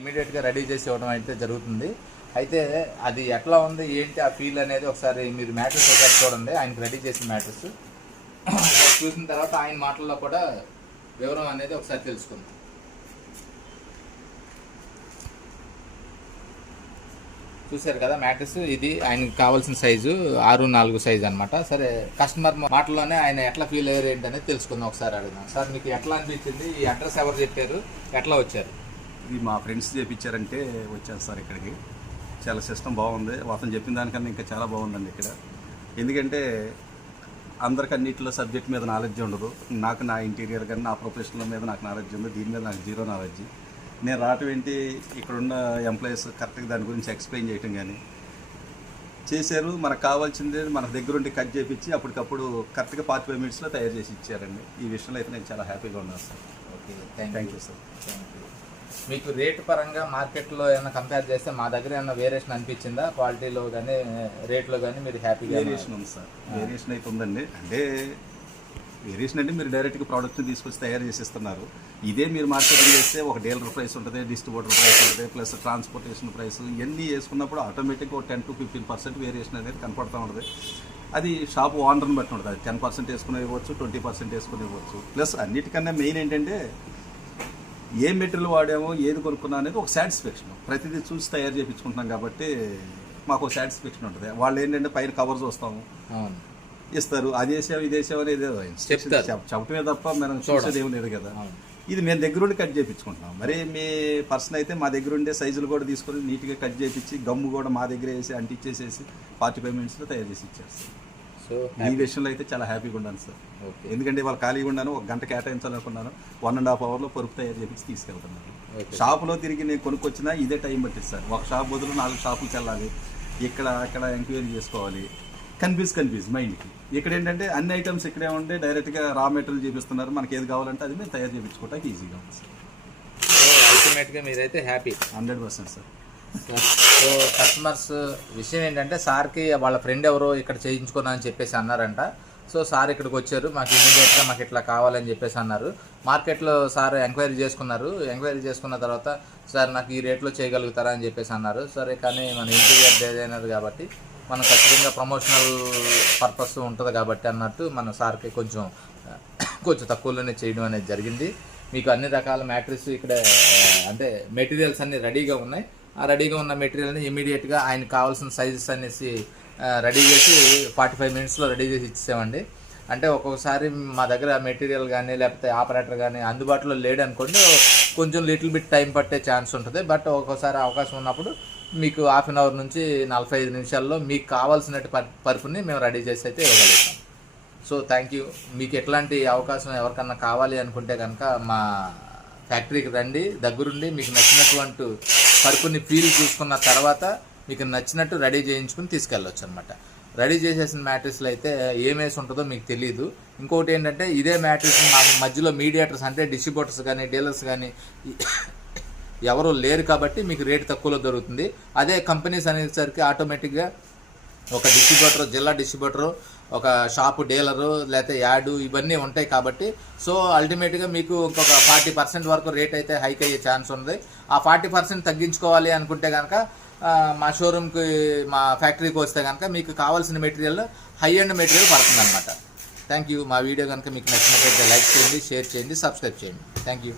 ఇమీడియట్గా రెడీ చేసి ఇవ్వడం అయితే జరుగుతుంది. అయితే అది ఎట్లా ఉంది ఏంటి ఆ ఫీల్ అనేది ఒకసారి మీరు మ్యాట్రెస్ ఒకసారి చూడండి. ఆయనకి రెడీ చేసిన మ్యాట్రెస్ చూసిన తర్వాత ఆయన మాటల్లో కూడా వివరం అనేది ఒకసారి తెలుసుకుందాం. చూసారు కదా మ్యాట్రెస్, ఇది ఆయనకి కావాల్సిన సైజు 6'4" సైజు అనమాట. సరే కస్టమర్ మాటల్లోనే ఆయన ఎట్లా ఫీల్ అయ్యారు ఏంటి అనేది తెలుసుకుందాం. ఒకసారి అడుగుదాం. సార్ మీకు ఎట్లా అనిపించింది? ఈ అడ్రస్ ఎవరు చెప్పారు, ఎట్లా వచ్చారు? ఇది మా ఫ్రెండ్స్ చేపించారంటే వచ్చాను సార్ ఇక్కడికి. చాలా సిస్టమ్ బాగుంది. అతను చెప్పిన దానికన్నా ఇంకా చాలా బాగుందండి ఇక్కడ. ఎందుకంటే అందరికి అన్నింటిలో సబ్జెక్ట్ మీద నాలెడ్జ్ ఉండదు. నాకు నా ఇంటీరియర్ కానీ నా ప్రొఫెషనల్ మీద నాకు నాలెడ్జ్ ఉంది, దీని మీద నాకు జీరో నాలెడ్జ్. నేను రావటం ఏంటి, ఇక్కడున్న ఎంప్లాయీస్ కరెక్ట్గా దాని గురించి ఎక్స్ప్లెయిన్ చేయటం కానీ చేశారు. మనకు కావాల్సింది మన దగ్గరుండి కట్ చేయించి అప్పటికప్పుడు కరెక్ట్గా 45 minutesలో తయారు చేసి ఇచ్చారండి. ఈ విషయంలో అయితే నేను చాలా హ్యాపీగా ఉన్నాను sir. Okay, thank you sir. మీకు రేటు పరంగా మార్కెట్లో ఏమైనా కంపేర్ చేస్తే మా దగ్గర ఏమైనా వేరియేషన్ అనిపించిందా? క్వాలిటీలో కానీ రేట్లో కానీ మీరు హ్యాపీగా? వేరియేషన్ ఉంది సార్, వేరియేషన్ అయితే ఉందండి. అంటే వేరియేషన్ అంటే మీరు డైరెక్ట్గా ప్రోడక్ట్ని తీసుకొచ్చి తయారు చేసిస్తున్నారు. ఇదే మీరు మార్కెటింగ్ చేస్తే ఒక డీలర్ ప్రైస్ ఉంటుంది, డిస్ట్రిబ్యూటర్ ప్రైస్ ఉంటుంది, ప్లస్ ట్రాన్స్పోర్టేషన్ ప్రైస్ ఇవన్నీ వేసుకున్నప్పుడు ఆటోమేటిక్గా ఒక 10 to 15% వేరియేషన్ అనేది కనపడుతూ ఉంటుంది. అది షాప్ ఓనర్ని బట్టి ఉంటుంది. అది 10% వేసుకుని ఇవ్వచ్చు, 20% వేసుకుని ఇవ్వచ్చు. ప్లస్ అన్నిటికన్నా మెయిన్ ఏంటంటే ఏ మెటీరియల్ వాడామో ఏది కొనుక్కున్నా అనేది ఒక సాటిస్ఫాక్షన్. ప్రతిదీ చూసి తయారు చేయించుకుంటున్నాం కాబట్టి మాకు ఒక సాటిస్ఫాక్షన్ ఉంటుంది. వాళ్ళు ఏంటంటే పైన కవర్ చూస్తాము, ఇస్తారు, అది వేసాము ఇది వేసాము అనేది చెప్పటమే తప్ప మనం చూసేది ఏమి లేదు కదా. ఇది మేము దగ్గరుండి కట్ చేయించుకుంటున్నాం. మరి మీ పర్సన్ అయితే మా దగ్గర ఉండే సైజులు కూడా తీసుకొని నీట్గా కట్ చేయించి గమ్ము కూడా మా దగ్గర వేసి అంటించేసేసి 45 minutesలో తయారు చేసి ఇచ్చేస్తాం. సో ఈ విషయంలో అయితే చాలా హ్యాపీగా ఉన్నాను సార్. ఎందుకంటే వాళ్ళు ఖాళీగా ఉన్నాను, ఒక గంట కేటాయించాలనుకున్నాను, 1.5 hourలో పరుపు తయారు చేసి తీసుకెళ్తున్నాను. షాపులో తిరిగి నేను కొనుక్కొచ్చినా ఇదే టైం పట్టింది సార్. ఒక షాప్ బదులు 4 షాపులకు వెళ్ళాలి, ఇక్కడ అక్కడ ఎంక్వైరీ చేసుకోవాలి, కన్ఫ్యూజ్ మైండ్కి. ఇక్కడ ఏంటంటే అన్ని ఐటమ్స్ ఇక్కడే ఉంటే డైరెక్ట్గా రా మెటీరియల్ చూపిస్తున్నారు, మనకి ఏది కావాలంటే అది మేము తయారు చేయించుకోవడానికి ఈజీగా ఉంది సార్. సో అల్టిమేట్గా మీరైతే హ్యాపీ 100% సార్. సో కస్టమర్స్ విషయం ఏంటంటే సార్కి వాళ్ళ ఫ్రెండ్ ఎవరో ఇక్కడ చేయించుకున్నా అని చెప్పేసి అన్నారంట. సో సార్ ఇక్కడికి వచ్చారు, మాకు ఇమీడియట్గా మాకు ఇట్లా కావాలని చెప్పేసి అన్నారు. మార్కెట్లో సార్ ఎంక్వైరీ చేసుకున్నారు. ఎంక్వైరీ చేసుకున్న తర్వాత సార్ నాకు ఈ రేట్లో చేయగలుగుతారా అని చెప్పేసి అన్నారు. సరే కానీ మన ఇంటీరియర్ డిజైనర్ కాబట్టి మనం ఖచ్చితంగా ప్రమోషనల్ పర్పస్ ఉంటుంది కాబట్టి అన్నట్టు మన సార్కి కొంచెం తక్కువలోనే చేయడం అనేది జరిగింది. మీకు అన్ని రకాల మ్యాట్రిక్స్ ఇక్కడ అంటే మెటీరియల్స్ అన్నీ రెడీగా ఉన్నాయి. ఆ రెడీగా ఉన్న మెటీరియల్ని ఇమీడియట్గా ఆయనకు కావాల్సిన సైజెస్ అనేసి రెడీ చేసి 45 minutesలో రెడీ చేసి ఇచ్చేసామండి. అంటే ఒక్కొక్కసారి మా దగ్గర మెటీరియల్ కానీ లేకపోతే ఆపరేటర్ కానీ అందుబాటులో లేడు అనుకోండి, కొంచెం లిటిల్ బిట్ టైం పట్టే ఛాన్స్ ఉంటుంది. బట్ ఒక్కోసారి అవకాశం ఉన్నప్పుడు మీకు 1/2 hour నుంచి 45 నిమిషాల్లో మీకు కావాల్సిన పరుపుని మేము రెడీ చేసి అయితే ఇవ్వగలుగుతాం. So thank you. మీకు ఎట్లాంటి అవకాశం ఎవరికన్నా కావాలి అనుకుంటే కనుక మా ఫ్యాక్టరీకి రండి, దగ్గరుండి మీకు నచ్చినటువంటి పరుపుని ఫీల్ చూసుకున్న తర్వాత మీకు నచ్చినట్టు రెడీ చేయించుకుని తీసుకెళ్ళొచ్చు అనమాట. రెడీ చేసేసిన మ్యాట్రిక్స్లో అయితే ఏమేసి ఉంటుందో మీకు తెలియదు. ఇంకొకటి ఏంటంటే ఇదే మ్యాట్రిక్స్ మాకు మధ్యలో మీడియేటర్స్ అంటే డిస్ట్రిబ్యూటర్స్ కానీ డీలర్స్ కానీ ఎవరు లేరు కాబట్టి మీకు రేటు తక్కువలో దొరుకుతుంది. అదే కంపెనీస్ అనేసరికి ఆటోమేటిక్గా ఒక డిస్ట్రిబ్యూటర్, జిల్లా డిస్ట్రిబ్యూటరు, ఒక షాపు డీలరు, లేకపోతే యాడు ఇవన్నీ ఉంటాయి కాబట్టి సో అల్టిమేట్గా మీకు ఇంకొక 40% వరకు రేట్ అయితే హైక్ అయ్యే ఛాన్స్ ఉంది. ఆ 40% తగ్గించుకోవాలి అనుకుంటే కనుక మా షోరూమ్కి మా ఫ్యాక్టరీకి వస్తే కనుక మీకు కావాల్సిన మెటీరియల్ హై ఎండ్ మెటీరియల్ పడుతుంది అనమాట. Thank you. మా వీడియో కనుక మీకు నచ్చినట్లయితే లైక్ చేయండి, షేర్ చేయండి, సబ్స్క్రైబ్ చేయండి. Thank you.